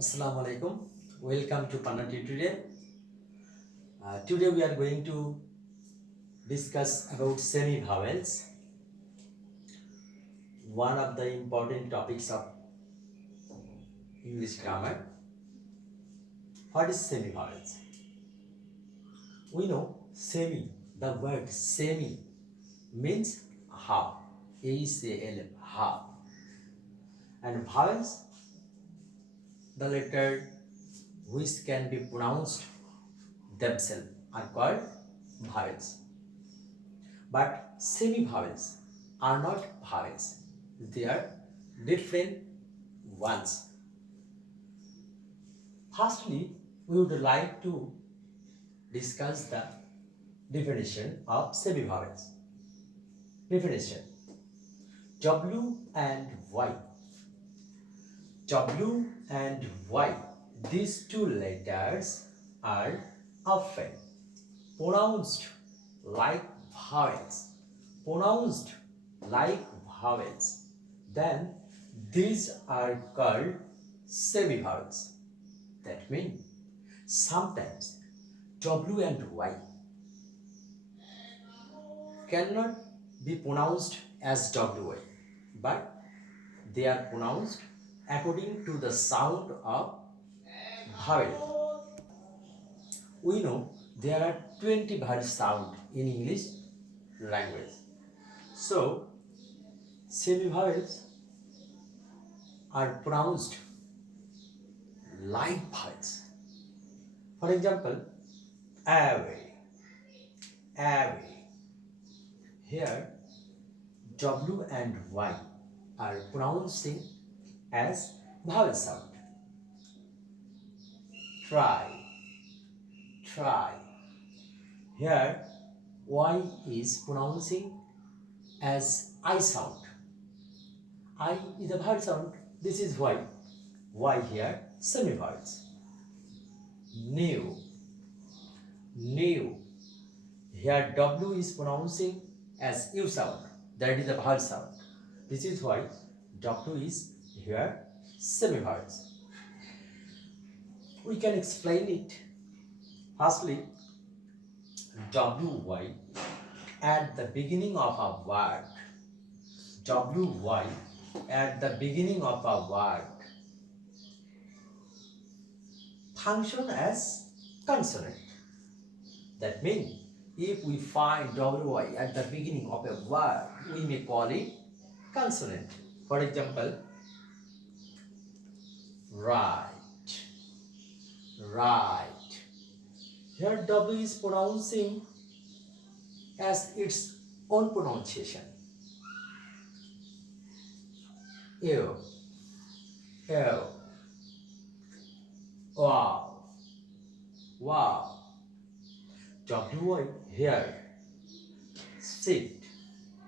Assalamu alaikum. Welcome to Panna Tutorial. Today we are going to discuss about semi-vowels, one of the important topics of English grammar. What is semi-vowels? We know semi, the word semi means half, A-C-L, half. And vowels, the letter which can be pronounced themselves are called vowels. But semi-vowels are not vowels. They are different ones. Firstly, we would like to discuss the definition of semi-vowels. Definition: W and Y. W and Y. These two letters are often pronounced like vowels. Pronounced like vowels. Then these are called semi-vowels. That means sometimes W and Y cannot be pronounced as WY, but they are pronounced according to the sound of vowel. We know there are 20 vowel sound in English language. So semi-vowels are pronounced like vowels. For example, away, away. Here W and Y are pronouncing as vowel sound. Try, try. Here Y is pronouncing as I sound. I is a vowel sound. This is Y. Y here semi-vowels. New, new. Here W is pronouncing as U sound. That is a vowel sound. This is why W is here semi-vowels. We can explain it. Firstly, WY at the beginning of a word. WY at the beginning of a word function as consonant. That means if we find WY at the beginning of a word, we may call it consonant. For example, right, right. Here W is pronouncing as its own pronunciation. Ew, ew, wow, wow. WY here sit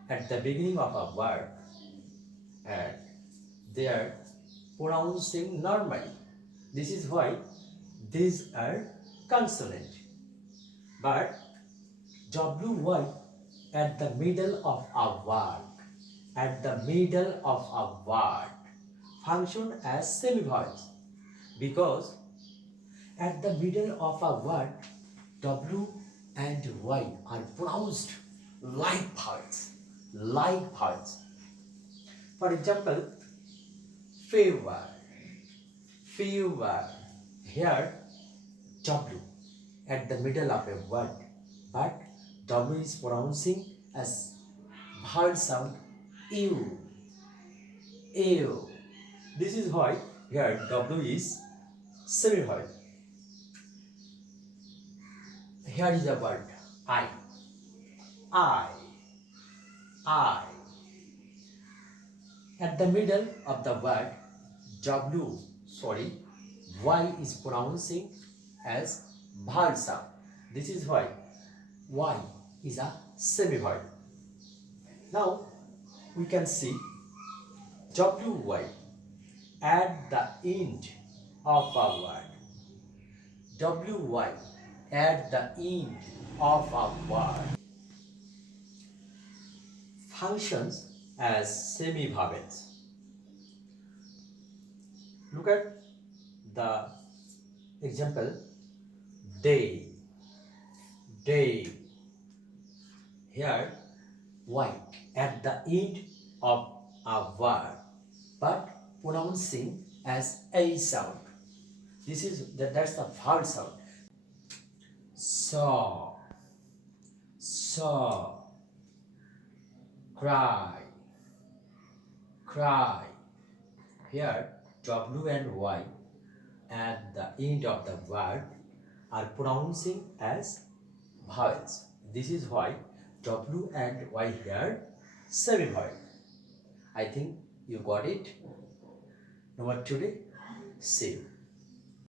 at the beginning of a word and they are pronouncing normally. This is why these are consonant. But WY at the middle of a word, at the middle of a word, function as semi-vowels because at the middle of a word, W and Y are pronounced like vowels, like vowels. For example, favor, fever. Here, W at the middle of a word, but W is pronouncing as vowel sound ew, ew. This is why here W is semi-vowel. Here is a word I, I, I. At the middle of the word Y is pronouncing as vowel sound. This is why Y is a semi-vowel. Now we can see WY at the end of a word. WY at the end of a word functions as semi-vowels. Look at the example day, day. Here, Y at the end of a word, but pronouncing as a sound. That's the vowel sound. Saw, saw, cry, cry. Here, W and Y at the end of the word are pronouncing as vowels. This is why W and Y here semi vowel. I think you got it. Number today, see you.